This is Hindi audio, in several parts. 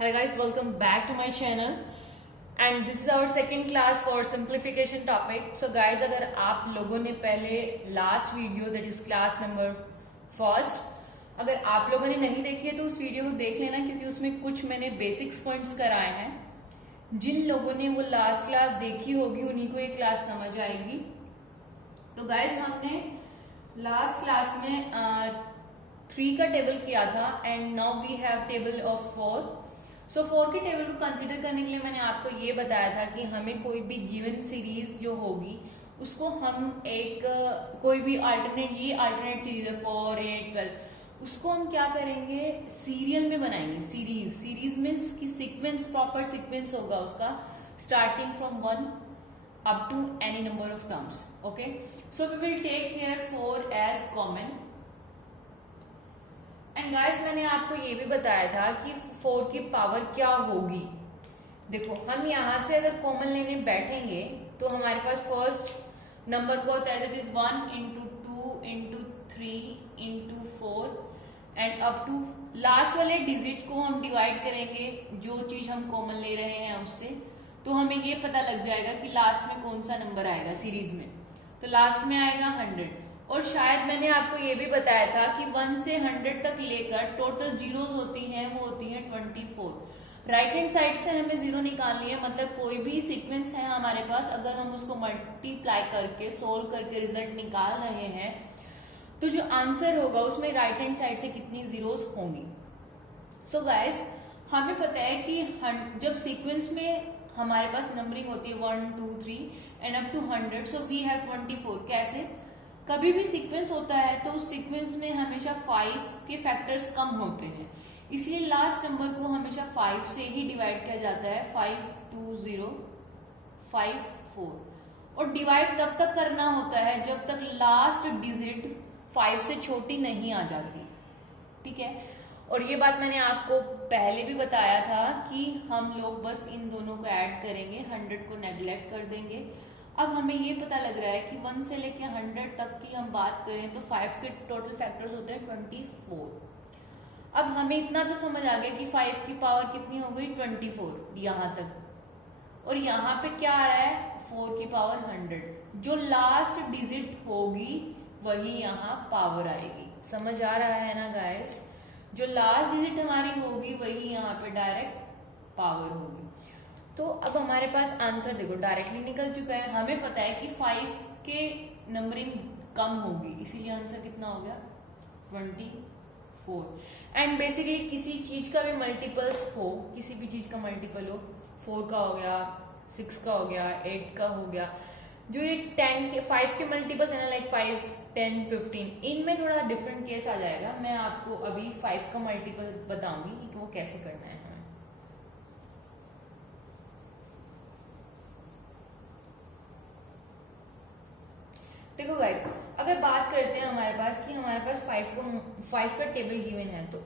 Hi guys, welcome back to my channel and this is our second class for simplification topic. So guys, अगर आप लोगों ने पहले last video that is class number first अगर आप लोगों ने नहीं देखी है तो उस वीडियो को देख लेना, क्योंकि उसमें कुछ मैंने बेसिक्स पॉइंट्स कराए हैं। जिन लोगों ने वो लास्ट क्लास देखी होगी उन्हीं को ये क्लास समझ आएगी। तो गाइज हमने लास्ट क्लास में 3 का टेबल किया था and now we have table of 4। So 4 के टेबल को कंसिडर करने के लिए मैंने आपको ये बताया था कि हमें कोई भी गिवन सीरीज जो होगी उसको हम एक कोई भी अल्टरनेट सीरीज है 4, 8, 12, उसको हम क्या करेंगे, सीरियल में बनाएंगे। सीरीज मीन्स कि सीक्वेंस, प्रॉपर सीक्वेंस होगा उसका, starting from 1 up to any number of terms. Okay, so we will take here 4 as common. And guys, मैंने आपको ये भी बताया था कि 4 की पावर क्या होगी। देखो, हम यहाँ से अगर कॉमन लेने बैठेंगे तो हमारे पास फर्स्ट नंबर को होता है 1 into 2 into 3 into 4 and up to last वाले डिजिट को हम डिवाइड करेंगे जो चीज हम कॉमन ले रहे हैं उससे, तो हमें ये पता लग जाएगा कि लास्ट में कौन सा नंबर आएगा सीरीज में। तो लास्ट में आएगा 100। और शायद मैंने आपको ये भी बताया था कि 1 से 100 तक लेकर टोटल जीरोस होती हैं, वो होती हैं 24। राइट हैंड साइड से हमें जीरो निकालनी है, मतलब कोई भी सीक्वेंस है हमारे पास, अगर हम उसको मल्टीप्लाई करके सोल्व करके रिजल्ट निकाल रहे हैं तो जो आंसर होगा उसमें राइट हैंड साइड से कितनी जीरोस होंगी। सो गाइस, हमें पता है कि जब सीक्वेंस में हमारे पास नंबरिंग होती है 1, 2, 3 and up to 100, so we have 24। कैसे? कभी भी सीक्वेंस होता है तो उस सीक्वेंस में हमेशा 5 के फैक्टर्स कम होते हैं, इसलिए लास्ट नंबर को हमेशा 5 से ही डिवाइड किया जाता है। 5, 2, 0, 5, 4। और डिवाइड तब तक करना होता है जब तक लास्ट डिजिट 5 से छोटी नहीं आ जाती। ठीक है, और ये बात मैंने आपको पहले भी बताया था कि हम लोग बस इन दोनों को ऐड करेंगे, 100 को नेग्लेक्ट कर देंगे। अब हमें ये पता लग रहा है कि 1 से लेके 100 तक की हम बात करें तो 5 के टोटल फैक्टर्स होते हैं 24। अब हमें इतना तो समझ आ गया कि 5 की पावर कितनी हो गई 24 यहाँ तक, और यहाँ पे क्या आ रहा है 4 की पावर 100। जो लास्ट डिजिट होगी वही यहाँ पावर आएगी। समझ आ रहा है ना गाइस? जो लास्ट डिजिट हमारी होगी वही यहाँ पे डायरेक्ट पावर होगी। तो अब हमारे पास आंसर देखो डायरेक्टली निकल चुका है। हमें पता है कि 5 के नंबरिंग कम होगी, इसीलिए आंसर कितना हो गया 24। एंड बेसिकली किसी चीज का भी मल्टीपल्स हो, किसी भी चीज का मल्टीपल हो, 4 का हो गया, 6 का हो गया, 8 का हो गया, जो ये 10 के 5 के मल्टीपल्स है ना, लाइक 5, 10, 15, इनमें थोड़ा डिफरेंट केस आ जाएगा। मैं आपको अभी 5 का मल्टीपल बताऊंगी कि वो कैसे करना है हमें। देखो गाइस, अगर बात करते हैं हमारे पास कि हमारे पास 5 का टेबल गिवन है, तो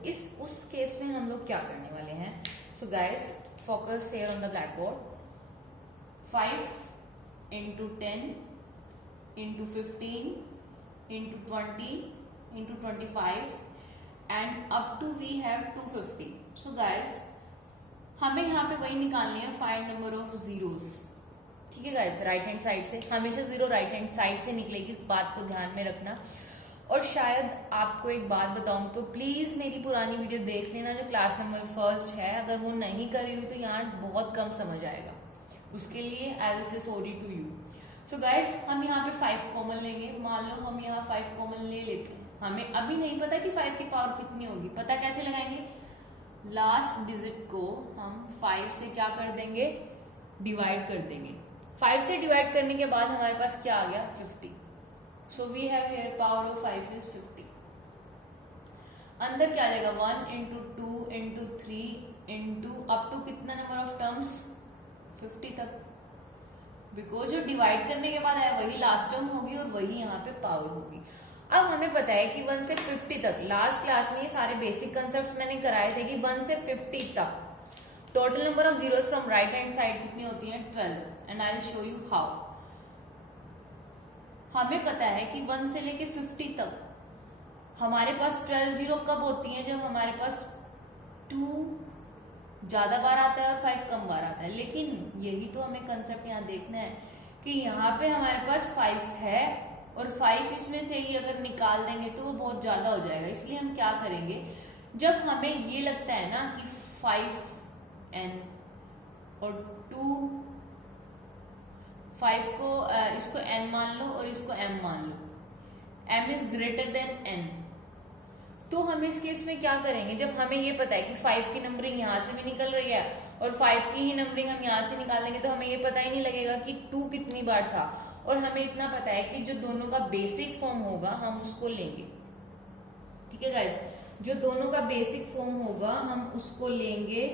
उस केस में हम लोग क्या करने वाले हैं। So guys, focus here on the black board. 5 into 10 into 15 into 20 into 25 and up to we have 250. So guys, हमें यहाँ पे वही निकालनी है, फाइंड नंबर ऑफ जीरोस। ठीक है गाइस, राइट हैंड साइड से हमेशा जीरो राइट हैंड साइड से निकलेगी, इस बात को ध्यान में रखना। और शायद आपको एक बात बताऊं तो प्लीज मेरी पुरानी वीडियो देख लेना जो क्लास नंबर फर्स्ट है, अगर वो नहीं करी हुई तो यहाँ बहुत कम समझ आएगा, उसके लिए I will say sorry to you. So guys, हम यहाँ पे 5 कॉमन लेंगे। मान लो हम यहाँ 5 कॉमन ले लेते हैं, हमें अभी नहीं पता कि 5 की पावर कितनी होगी। पता कैसे लगाएंगे? लास्ट डिजिट को हम 5 से क्या कर देंगे, डिवाइड कर देंगे। 5 से डिवाइड करने के बाद हमारे पास क्या आ गया 50। So we have here power of 5 is 50। अंदर क्या आ जाएगा 1 into 2 into 3 into up to कितना नंबर ऑफ टर्म्स 50 तक, बिकॉज जो डिवाइड करने के बाद आया वही लास्ट टर्म होगी और वही यहाँ पे पावर होगी। अब हमें पता है कि 1 से 50 तक, लास्ट क्लास में ये सारे बेसिक कंसेप्ट मैंने कराए थे कि 1 से 50 तक total number of zeros from right hand side कितनी होती है 12, and I will show you how. हमें पता है कि 1 से लेके 50 तक हमारे पास 12 जीरो कब होती है, जब हमारे पास 2 ज्यादा बार आता है और 5 कम बार आता है। लेकिन यही तो हमें कंसेप्ट यहाँ देखना है कि यहाँ पे हमारे पास 5 है और 5 इसमें से ही अगर निकाल देंगे तो वो बहुत ज्यादा हो जाएगा। इसलिए हम क्या करेंगे, जब हमें ये लगता है ना कि 5n और 5 को इसको n मान लो और इसको m मान लो, m is greater than n, तो हम इस केस में क्या करेंगे, जब हमें ये पता है कि 5 की नंबरिंग यहाँ से भी निकल रही है और 5 की ही नंबरिंग हम यहाँ से निकाल देंगे, तो हमें ये पता ही नहीं लगेगा कि 2 कितनी बार था। और हमें इतना पता है कि जो दोनों का बेसिक फॉर्म होगा हम उसको लेंगे। ठीक है गाइस, जो दोनों का बेसिक फॉर्म होगा हम उसको लेंगे।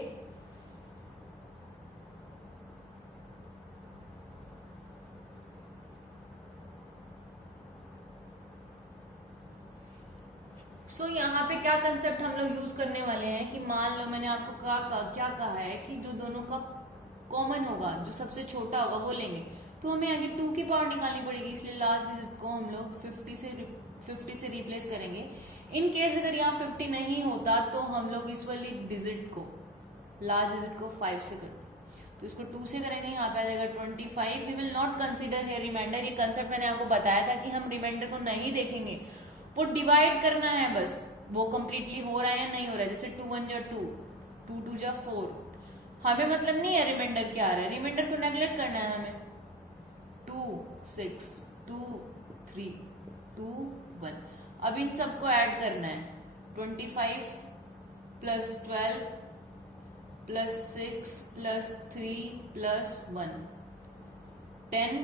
सो यहाँ पे क्या कंसेप्ट हम लोग यूज करने वाले हैं कि मान लो मैंने आपको क्या कहा है कि जो दोनों का कॉमन होगा, जो सबसे छोटा होगा वो लेंगे, तो हमें आगे 2 की पावर निकालनी पड़ेगी। इसलिए लास्ट डिजिट को हम लोग 50 से रिप्लेस करेंगे। इन केस अगर यहाँ 50 नहीं होता तो हम लोग इस वाली डिजिट को, लास्ट डिजिट को 5 से करते, तो इसको 2 से करेंगे, यहाँ पे आ जाएगा 25। We will not consider here reminder. ये कंसेप्ट मैंने आपको बताया था कि हम रिमाइंडर को नहीं देखेंगे, वो डिवाइड करना है बस, वो कंप्लीटली हो रहा है या नहीं हो रहा है। जैसे 2 1 जा 2, 2 2 जा 4, हमें मतलब नहीं है रिमाइंडर क्या आ रहा है, रिमाइंडर को नेगलेक्ट करना है हमें। 2 6 2 3 2 1, अब इन सबको ऐड करना है। 25 plus 12 plus 6 plus 3 plus 1, 10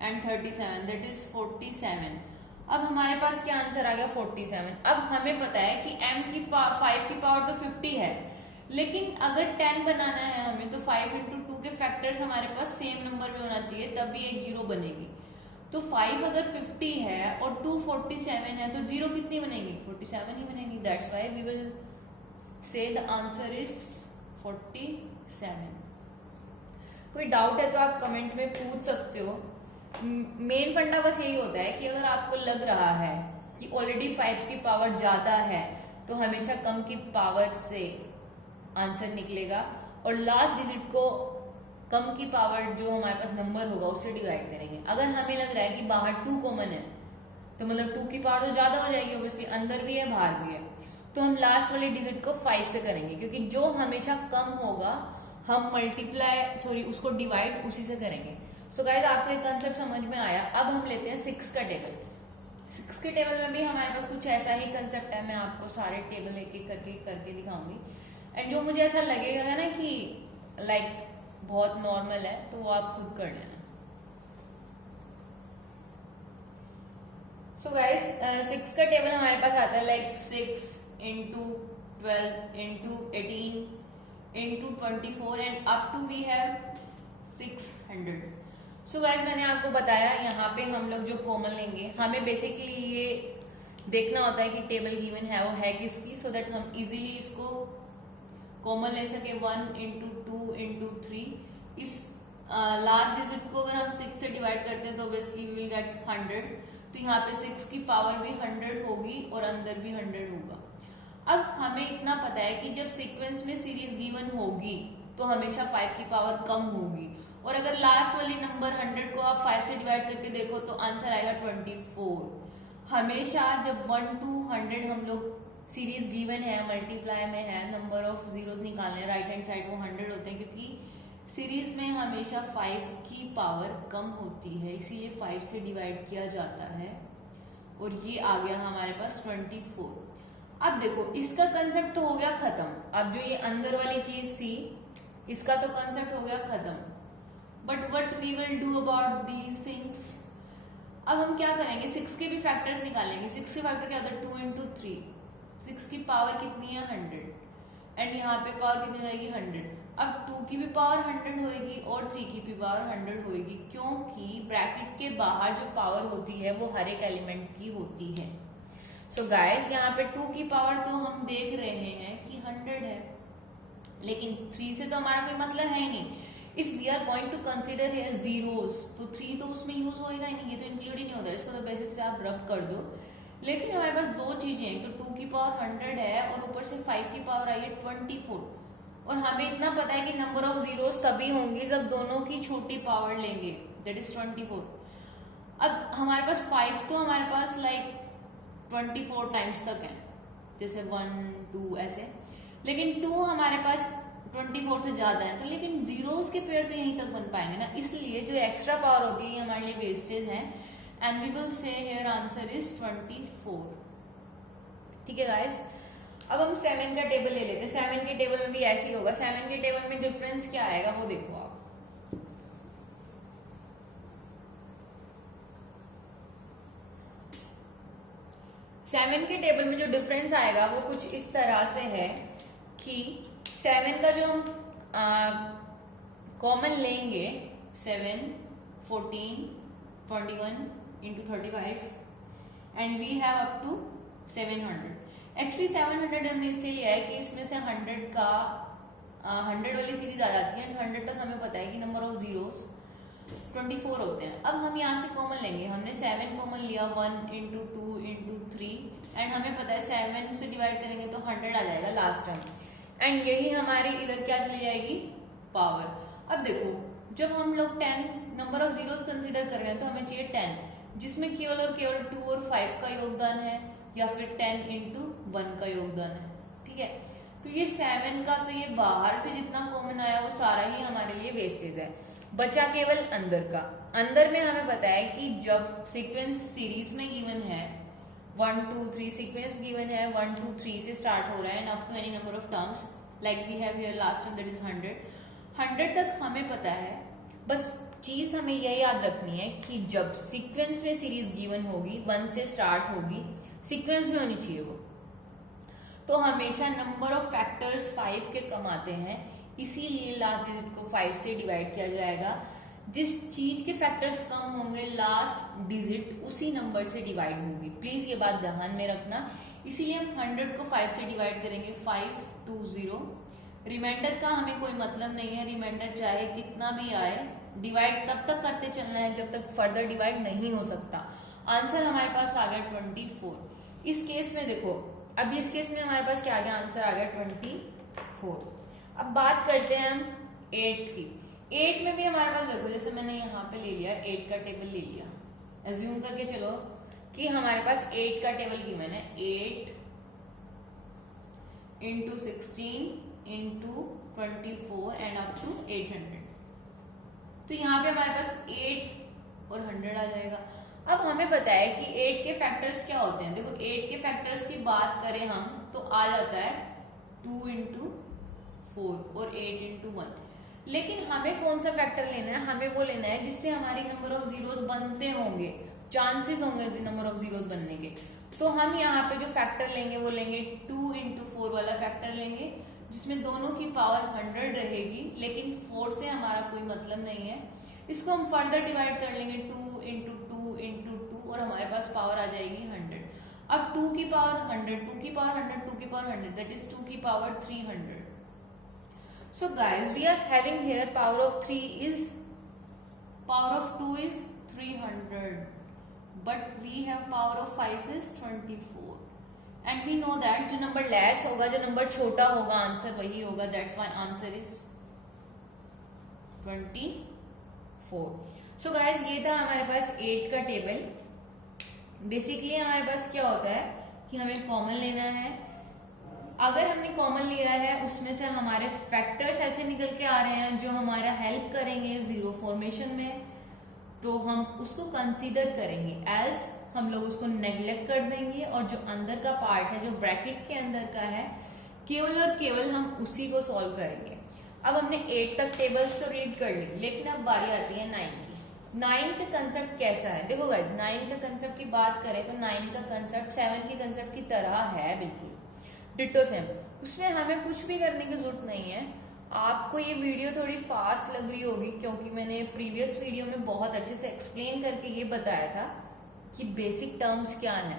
and 37, that is 47। अब हमारे पास क्या आंसर आ गया, 47। अब हमें पता है कि m की 5 की पावर तो 50 है, लेकिन अगर 10 बनाना है हमें तो 5 इंटू 2 के फैक्टर्स हमारे पास सेम नंबर में होना चाहिए, तभी एक जीरो बनेगी। तो 5 अगर 50 है और 2 47 है तो जीरो कितनी बनेगी, 47 ही बनेगी। That's why we will say the answer is 47। कोई डाउट है तो आप कमेंट में पूछ सकते हो। मेन फंडा बस यही होता है कि अगर आपको लग रहा है कि ऑलरेडी 5 की पावर ज्यादा है तो हमेशा कम की पावर से आंसर निकलेगा और लास्ट डिजिट को कम की पावर जो हमारे पास नंबर होगा उससे डिवाइड करेंगे। अगर हमें लग रहा है कि बाहर 2 कॉमन है तो मतलब 2 की पावर तो ज्यादा हो जाएगी, ऑब्वियसली अंदर भी है बाहर भी है, तो हम लास्ट वाले डिजिट को 5 से करेंगे, क्योंकि जो हमेशा कम होगा हम उसको डिवाइड उसी से करेंगे। सो गाइस, आपको एक कंसेप्ट समझ में आया। अब हम लेते हैं 6 का टेबल। 6 के टेबल में भी हमारे पास कुछ ऐसा ही कंसेप्ट है। मैं आपको सारे टेबल एक एक करके दिखाऊंगी, एंड जो मुझे ऐसा लगेगा ना कि लाइक बहुत नॉर्मल है तो वो आप खुद कर लेना। सो गाइस, 6 का टेबल हमारे पास आता है like 6 into 12 into 18 into 24 and up to we have 600। So guys, मैंने आपको बताया यहाँ पे हम लोग जो कॉमन लेंगे, हमें बेसिकली ये देखना होता है कि टेबल गिवन है वो है किसकी, सो दैट हम इजीली इसको कॉमन ले सके। 1 इंटू 2 इंटू 3, इस लार्ज डिजिट को अगर हम 6 से डिवाइड करते हैं तो ऑब्वियसली वी विल गेट 100। तो यहाँ पे 6 की पावर भी 100 होगी और अंदर भी 100 होगा। अब हमें इतना पता है कि जब सीक्वेंस में सीरीज गिवन होगी तो हमेशा 5 की पावर कम होगी, और अगर लास्ट वाली नंबर 100 को आप 5 से डिवाइड करके देखो तो आंसर आएगा 24। हमेशा जब 1 to 100 हम लोग सीरीज गिवन है, मल्टीप्लाई में है, नंबर ऑफ जीरोस निकालने, राइट हैंड साइड वो 100 होते हैं, क्योंकि सीरीज में हमेशा 5 की पावर कम होती है, इसीलिए 5 से डिवाइड किया जाता है। और ये आ गया हमारे पास 24। अब देखो, इसका कंसेप्ट तो हो गया खत्म। अब जो ये अंदर वाली चीज थी इसका तो कंसेप्ट हो गया खत्म, but what we will do about these things. अब हम क्या करेंगे, 6 के भी फैक्टर्स निकालेंगे। 6 के फैक्टर क्या होता है, 2 इंटू 3। 6 की पावर कितनी है, 100, एंड यहाँ पे पावर कितनी जाएगी, 100। अब 2 की भी पावर 100 होएगी और 3 की भी पावर 100 होएगी, क्योंकि ब्रैकेट के बाहर जो पावर होती है वो हर एक एलिमेंट की होती है। सो गाइस, यहाँ पे 2 की पावर तो हम देख रहे हैं कि 100 है, लेकिन 3 से तो हमारा कोई मतलब है ही नहीं। If we are going to consider here zeros तो 3 तो उसमें यूज होएगा ही नहीं, ये तो इंक्लूड ही नहीं होता, इसको तो बेसिक से आप रब कर दो। लेकिन हमारे पास दो चीजें हैं, तो 2 की पावर 100 है और ऊपर से 5 की पावर आई है 24। और हमें इतना पता है कि नंबर ऑफ जीरोस तभी होंगे जब दोनों की छोटी पावर लेंगे, दैट इज 24। अब हमारे पास 5 तो हमारे पास लाइक 24 टाइम्स तक है, जैसे 1 2 ऐसे, लेकिन 2 हमारे पास 24 से ज्यादा है, तो लेकिन जीरोस के पेयर तो यहीं तक बन पाएंगे ना, इसलिए जो एक्स्ट्रा पावर होती है ये हमारे लिए वेस्टेज है, and we will say here answer is 24। ठीक है गाइस, अब हम 7 का टेबल ले लेते हैं। 7 के टेबल में भी ऐसे ही होगा। 7 के टेबल में डिफरेंस क्या आएगा वो देखो आप। सेवन के टेबल में जो डिफरेंस आएगा वो कुछ इस तरह से है कि 7 का जो हम कॉमन लेंगे 7 14 21 into 35 and we have up to 700। Actually 700 हमने इसलिए लिया है कि इसमें से 100 का 100 वाली सीरीज आ जाती है, 100 तक हमें पता है कि नंबर ऑफ जीरोस 24 होते हैं। अब हम यहाँ से कॉमन लेंगे, हमने 7 कॉमन लिया, 1 इंटू 2 इंटू 3 एंड हमें पता है 7 से डिवाइड करेंगे तो 100 आ जाएगा लास्ट टाइम, एंड यही हमारी इधर क्या चली जाएगी, पावर। अब देखो जब हम लोग 10 नंबर ऑफ जीरोस कंसिडर कर रहे हैं तो हमें चाहिए 10, जिसमें केवल और केवल 2 और 5 का योगदान है, या फिर 10 इंटू 1 का योगदान है। ठीक है, तो ये 7 का तो ये बाहर से जितना कॉमन आया वो सारा ही हमारे लिए वेस्टेज है, बचा केवल अंदर का। अंदर में हमें पता है कि जब सीक्वेंस सीरीज में गिवन है 1 2 3 सीक्वेंस गिवन है, 1 2 3 से स्टार्ट हो रहा है and up to any number of terms like we have here last time that is 100 तक हमें पता है। बस चीज हमें यह याद रखनी है कि जब सीक्वेंस में सीरीज गिवन होगी 1 से स्टार्ट होगी, सीक्वेंस में होनी चाहिए वो, तो हमेशा नंबर ऑफ फैक्टर्स 5 के कम आते हैं, इसीलिए लास्ट डिजिट को 5 से डिवाइड किया जाएगा। जिस चीज के फैक्टर्स कम होंगे लास्ट डिजिट उसी नंबर से डिवाइड होगी, प्लीज ये बात ध्यान में रखना। इसीलिए हम 100 को 5 से डिवाइड करेंगे, 520। रिमाइंडर का हमें कोई मतलब नहीं है, रिमाइंडर चाहे कितना भी आए, डिवाइड तब तक करते चलना है जब तक फर्दर डिवाइड नहीं हो सकता। आंसर हमारे पास आ गया 24। इस केस में देखो, अब इस केस में हमारे पास क्या आ गया, आंसर आ गया 24। अब बात करते हैं हम 8 की। 8 में भी हमारे पास देखो, जैसे मैंने यहाँ पे ले लिया 8 का टेबल ले लिया, एज्यूम करके चलो कि हमारे पास 8 का टेबल गिवन है, 8 into 16 into 24 and up to 800। तो यहाँ पे हमारे पास 8 और 100 आ जाएगा। अब हमें पता है कि 8 के फैक्टर्स क्या होते हैं। देखो 8 के फैक्टर्स की बात करें हम तो आ जाता है 2 इंटू 4 और 8 इंटू 1, लेकिन हमें कौन सा फैक्टर लेना है, हमें वो लेना है जिससे हमारी नंबर ऑफ जीरोस बनते होंगे, चांसेस होंगे नंबर ऑफ जीरोस बनने के। तो हम यहाँ पे जो फैक्टर लेंगे वो लेंगे 2 इंटू 4 वाला फैक्टर लेंगे, जिसमें दोनों की पावर 100 रहेगी, लेकिन 4 से हमारा कोई मतलब नहीं है। इसको हम फर्दर डिवाइड कर लेंगे 2 इंटू 2 इंटू 2 और हमारे पास पावर आ जाएगी 100। अब 2 की पावर 100, 2 की पावर 100, 2 की पावर 100, दैट इज 2 की power 300। So guys, we are having here power of 2 is 300, but we have power of 5 is 24, and we know that जो नंबर लेस होगा, जो नंबर छोटा होगा, आंसर वही होगा, that's why answer is 24। So guys, ये था हमारे पास 8 का टेबल। बेसिकली हमारे पास क्या होता है कि हमें कॉमन लेना है। अगर हमने कॉमन लिया है उसमें से हमारे फैक्टर्स ऐसे निकल के आ रहे हैं जो हमारा हेल्प करेंगे जीरो फॉर्मेशन में, तो हम उसको कंसीडर करेंगे, एल्स हम लोग उसको नेग्लेक्ट कर देंगे, और जो अंदर का पार्ट है, जो ब्रैकेट के अंदर का है, केवल और केवल हम उसी को सॉल्व करेंगे। अब हमने 8 तक टेबल्स तो रीड कर ली, लेकिन अब बारी आती है 9 की। 9 का कंसेप्ट कैसा है, देखो गाइस, 9 का कंसेप्ट की बात करें तो 9 का कंसेप्ट 7 के कंसेप्ट की तरह है, बिल्कुल डिटो सेम। उसमें हमें कुछ भी करने की जरूरत नहीं है। आपको ये वीडियो थोड़ी फास्ट लग रही होगी क्योंकि मैंने प्रीवियस वीडियो में बहुत अच्छे से एक्सप्लेन करके ये बताया था कि बेसिक टर्म्स क्या हैं,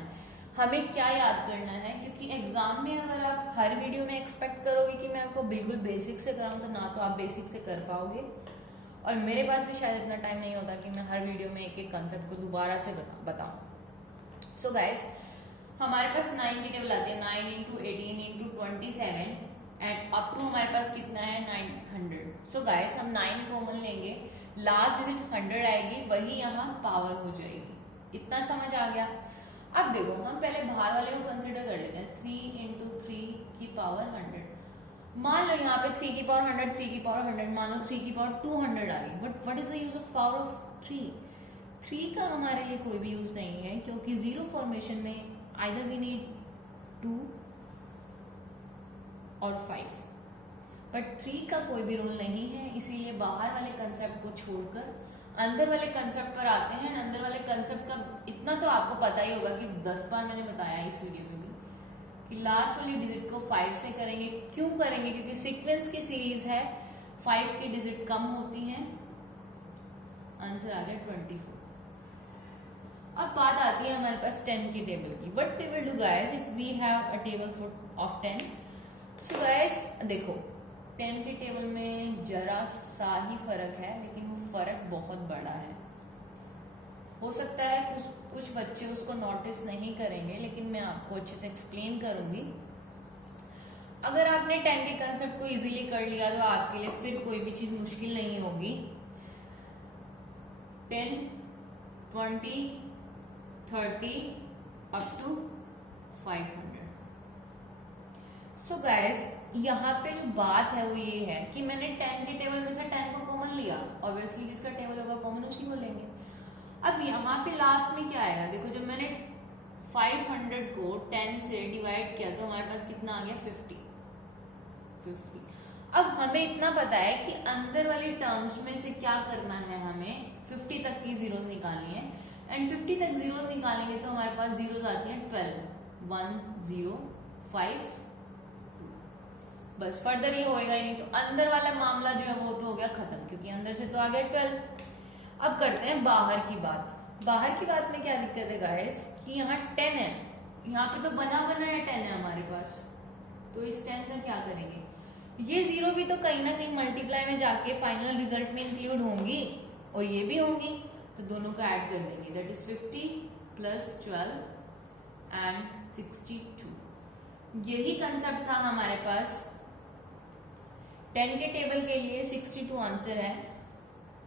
हमें क्या याद करना है, क्योंकि एग्जाम में अगर आप हर वीडियो में एक्सपेक्ट करोगे कि मैं आपको बिल्कुल बेसिक से कराऊं तो ना तो आप बेसिक से कर पाओगे, और मेरे पास भी शायद इतना टाइम नहीं होता कि मैं हर वीडियो में एक एक कंसेप्ट को दोबारा से बताऊं। सो गाइस, हमारे पास 9 की टेबल आती है, 9 into 18 into 27 and up to हमारे पास कितना है 900। सो गाइस हम 9 कॉमन लेंगे, लास्ट डिजिट 100 आएगी, वही यहाँ पावर हो जाएगी। इतना समझ आ गया। अब देखो हम पहले बाहर वाले को कंसिडर कर लेते हैं, 3 इंटू 3 की पावर 100। मान लो यहाँ पे 3 की पावर 100, 3 की पावर 100, मान लो 3 की पावर 200 आ गई, but what is the use of power of 3? 3 का हमारे लिए कोई भी यूज नहीं है, क्योंकि जीरो फॉर्मेशन में आइदर वी नीड 2 और 5, बट 3 का कोई भी रोल नहीं है। इसीलिए बाहर वाले कंसेप्ट को छोड़कर अंदर वाले कंसेप्ट पर आते हैं। अंदर वाले कंसेप्ट का इतना तो आपको पता ही होगा कि 10 बार मैंने बताया इस वीडियो में भी कि लास्ट वाली डिजिट को 5 से करेंगे। क्यों करेंगे? क्योंकि सीक्वेंस की सीरीज है, 5 की डिजिट कम होती हैं। आंसर आ गया 24। अब बात आती है हमारे पास 10 की टेबल की। What we will do guys if we have a table of 10। So guys देखो 10 की टेबल में जरा सा ही फर्क है, लेकिन वो फर्क बहुत बड़ा है। हो सकता है कुछ बच्चे उसको नोटिस नहीं करेंगे, लेकिन मैं आपको अच्छे से एक्सप्लेन करूंगी। अगर आपने 10 के कंसेप्ट को इजीली कर लिया तो आपके लिए फिर कोई भी चीज मुश्किल नहीं होगी। 10, 20, 30 अप टू 500। सो गाइस यहाँ पे जो बात है वो ये है कि मैंने 10 के टेबल में से 10 को कॉमन लिया, ऑब्वियसली जिसका टेबल होगा कॉमन उसी को लेंगे। अब यहाँ पे लास्ट में क्या आएगा? देखो जब मैंने 500 को 10 से डिवाइड किया तो हमारे पास कितना आ गया? 50। अब हमें इतना पता है कि अंदर वाली टर्म्स में से क्या करना है, हमें 50 तक की जीरोस निकालनी है। एंड 50 तक जीरोस निकालेंगे तो हमारे पास जीरोस आती हैं 12, 1 0 5। बस फर्दर ये होएगा ही नहीं, तो अंदर वाला मामला जो है वो तो हो गया खत्म, क्योंकि अंदर से तो आ गया 12। अब करते हैं बाहर की बात। बाहर की बात में क्या दिक्कत है गाइस कि यहाँ 10 है, यहाँ पे तो बना है 10 है हमारे पास, तो इस 10 का क्या करेंगे? ये जीरो भी तो कहीं ना कहीं मल्टीप्लाई में जाके फाइनल रिजल्ट में इंक्लूड होंगी, और ये भी होंगी, तो दोनों का ऐड कर देंगे। That is 50 plus 12 and 62। यही कंसेप्ट था हमारे पास 10 के टेबल के लिए। 62 आंसर है।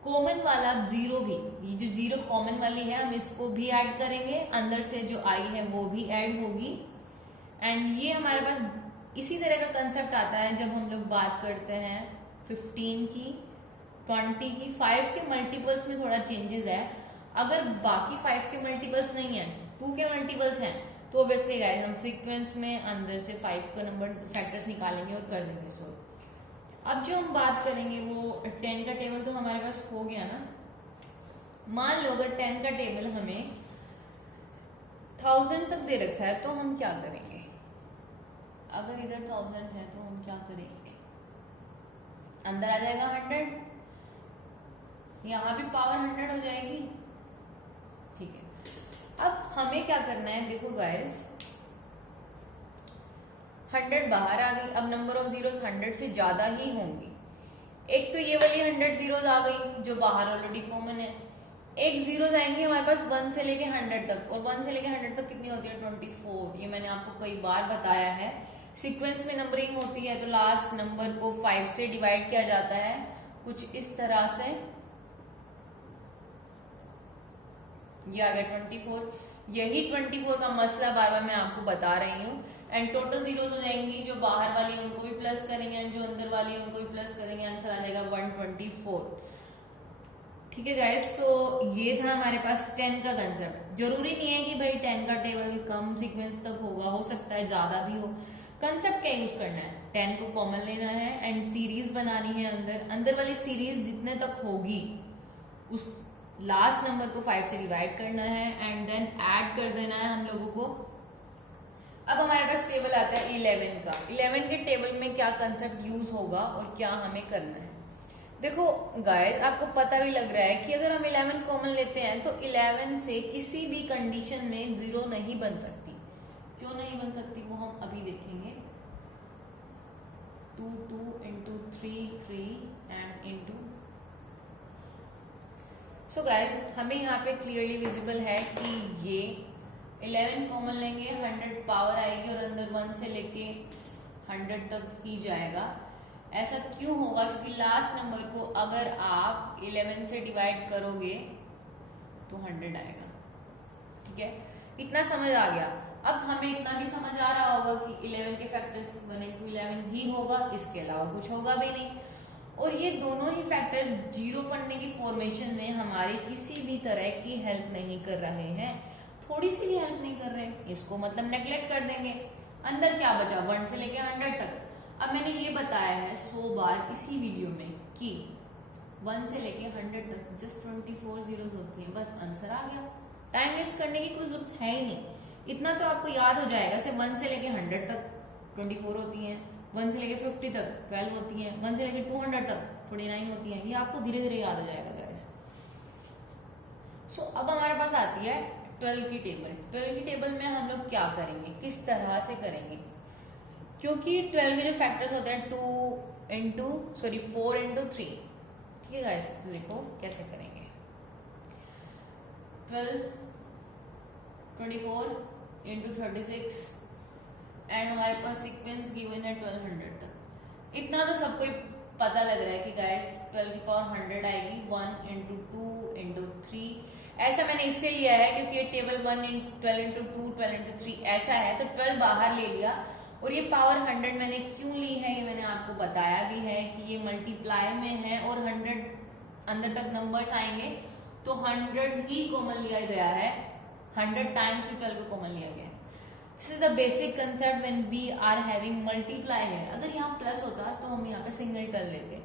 कॉमन वाला जीरो भी, ये जो जीरो कॉमन वाली है हम इसको भी ऐड करेंगे, अंदर से जो आई है वो भी ऐड होगी। एंड ये हमारे पास इसी तरह का कंसेप्ट आता है जब हम लोग बात करते हैं 15 की, 20 की। 5 के मल्टीपल्स में थोड़ा चेंजेस है। अगर बाकी 5 के मल्टीपल्स नहीं है, 2 के मल्टीपल्स हैं, तो ऑब्वियसली गाइस हम सीक्वेंस में अंदर से 5 का नंबर फैक्टर्स निकालेंगे और कर देंगे सो। अब जो हम बात करेंगे वो 10 का टेबल तो हमारे पास हो गया ना। मान लो अगर 10 का टेबल हमें 1000 तक दे रखा है तो हम क्या करेंगे? अगर इधर 1000 है तो हम क्या करेंगे? अंदर आ जाएगा 100, यहां भी पावर 100 हो जाएगी। ठीक है, अब हमें क्या करना है? देखो गाइस 100 बाहर आ गई, अब नंबर ऑफ जीरोस 100 से ज्यादा ही होंगी। एक तो ये वाली 100 जीरोस आ गई जो बाहर ऑलरेडी कॉमन है, एक जीरोस आएंगी हमारे पास 1 से लेके 100 तक, और 1 से लेके 100 तक कितनी होती है? 24। ये मैंने आपको कई बार बताया है। सीक्वेंस में नंबरिंग होती है तो लास्ट नंबर को 5 से डिवाइड किया जाता है, कुछ इस तरह से। ये आ गया 24। यही 24 का मसला बार बार मैं आपको बता रही हूँ। एंड टोटल जीरोस हो जाएंगी, जो बाहर वाली है उनको भी प्लस करेंगे एंड जो अंदर वाली है उनको भी प्लस करेंगे। आंसर आ जाएगा 124। ठीक है गाइस, तो ये था हमारे पास 10 का कंसेप्ट। जरूरी नहीं है कि भाई 10 का टेबल कम सीक्वेंस तक होगा, हो सकता है ज्यादा भी हो। कंसेप्ट क्या यूज करना है? 10 को कॉमन लेना है एंड सीरीज बनानी है। अंदर वाली सीरीज जितने तक होगी उस लास्ट नंबर को 5 से डिवाइड करना है एंड देन ऐड कर देना है हम लोगों को। अब हमारे पास टेबल आता है 11 का। 11 के टेबल में क्या कंसेप्ट यूज होगा और क्या हमें करना है? देखो गाइस आपको पता भी लग रहा है कि अगर हम 11 कॉमन लेते हैं तो 11 से किसी भी कंडीशन में जीरो नहीं बन सकती। क्यों नहीं बन सकती वो हम अभी देखेंगे। 2 2 into 3 3 and into। So guys हमें यहाँ पे क्लियरली विजिबल है कि ये 11 कॉमन लेंगे, 100 पावर आएगी और अंदर 1 से लेके 100 तक ही जाएगा। ऐसा क्यों होगा? क्योंकि लास्ट नंबर को अगर आप 11 से डिवाइड करोगे तो 100 आएगा। ठीक है, इतना समझ आ गया। अब हमें इतना भी समझ आ रहा होगा कि 11 के फैक्टर्स 1 into 11 ही होगा, इसके अलावा कुछ होगा भी नहीं। और ये दोनों ही फैक्टर्स जीरो फंडे की फॉर्मेशन में हमारी किसी भी तरह की हेल्प नहीं कर रहे हैं, थोड़ी सी भी हेल्प नहीं कर रहे, इसको मतलब नेग्लेक्ट कर देंगे। अंदर क्या बचा? 1 से लेके 100 तक। अब मैंने ये बताया है 100 बार इसी वीडियो में कि 1 से लेके 100 तक जस्ट 24 जीरोस होती हैं, बस आंसर आ गया। टाइम वेस्ट करने की कोई जरूरत है ही नहीं, इतना तो आपको याद हो जाएगा। से 1 से लेके 100 तक 24 होती हैं, 1 से लेके 50 तक 12 होती हैं, 1 से लेके 200 तक 49 होती हैं। ये आपको धीरे धीरे याद हो जाएगा गाइस। सो अब हमारे पास आती है 12 की टेबल। 12 की टेबल में हम लोग क्या करेंगे, किस तरह से करेंगे? क्योंकि 12 के जो फैक्टर्स होते हैं 4 into 3। ठीक है गाइस, देखो कैसे करेंगे। 12 24 into 36 एंड हमारे पास सीक्वेंस गिवन है 1200 तक। इतना तो सबको पता लग रहा है कि गाइस 12 की पावर 100 आएगी 1 into 2 into 3। ऐसा मैंने इसलिए लिया है क्योंकि ये टेबल 12 into 2 12 into 3 ऐसा है, तो 12 बाहर ले लिया। और ये पावर 100 मैंने क्यों ली है ये मैंने आपको बताया भी है कि ये मल्टीप्लाई में है और 100 अंदर तक नंबर्स आएंगे तो 100 ही कॉमन लिया गया है, 100 टाइम्स 12 को कॉमन लिया गया है। This is the basic concept when we are having multiply है। अगर यहाँ प्लस होता तो हम यहाँ पे सिंगल कर लेते।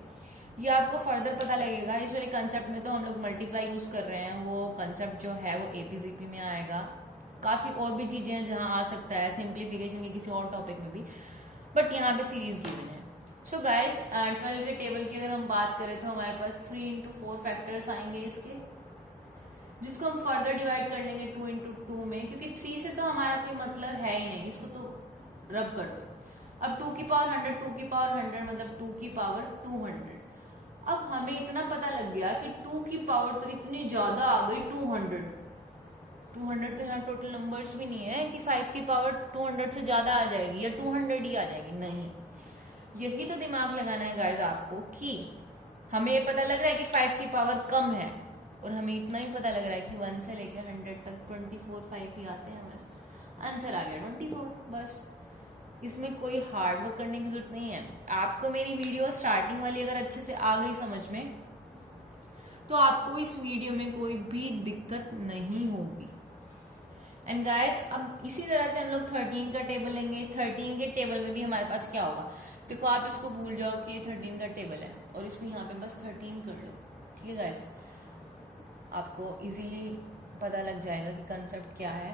ये आपको फर्दर पता लगेगा। इस वाले कंसेप्ट में तो हम लोग मल्टीप्लाई यूज कर रहे हैं, वो कंसेप्ट जो है वो एपीजीपी में आएगा। काफी और भी चीजें हैं जहाँ आ सकता है, सिंप्लीफिकेशन के किसी और टॉपिक में भी, बट यहाँ पे सीरीज गिवन है। सो गाइस 12 के टेबल की अगर हम बात करें तो हमारे पास 3 into 4 फैक्टर्स आएंगे इसके, जिसको हम फर्दर डिवाइड कर लेंगे 2 into 2 में, क्योंकि 3 से तो हमारा कोई मतलब है ही नहीं, इसको तो रब कर दो। अब 2 की पावर 100 2 की पावर 100 मतलब 2 की पावर 200। अब हमें इतना पता लग गया कि 2 की पावर तो इतनी ज्यादा आ गई 200 तो यहाँ टोटल नंबर्स भी नहीं है कि 5 की पावर 200 से ज्यादा आ जाएगी या 200 ही आ जाएगी, नहीं। यही तो दिमाग लगाना है गाइस आपको कि हमें ये पता लग रहा है कि 5 की पावर कम है और हमें इतना ही पता लग रहा है कि 1 से लेकर 100 तक 24 5 ही आते हैं, बस आंसर आ गया 24। बस इसमें कोई हार्ड वर्क करने की जरूरत नहीं है। आपको मेरी वीडियो स्टार्टिंग वाली अगर अच्छे से आ गई समझ में तो आपको इस वीडियो में कोई भी दिक्कत नहीं होगी। एंड गाइस अब इसी तरह से हम लोग 13 का टेबल लेंगे। 13 के टेबल में भी हमारे पास क्या होगा, देखो आप इसको भूल जाओ कि ये 13 का टेबल है और इसको यहाँ पे बस 13 कर लो। ठीक है गाइस, आपको इजीली पता लग जाएगा कि कंसेप्ट क्या है।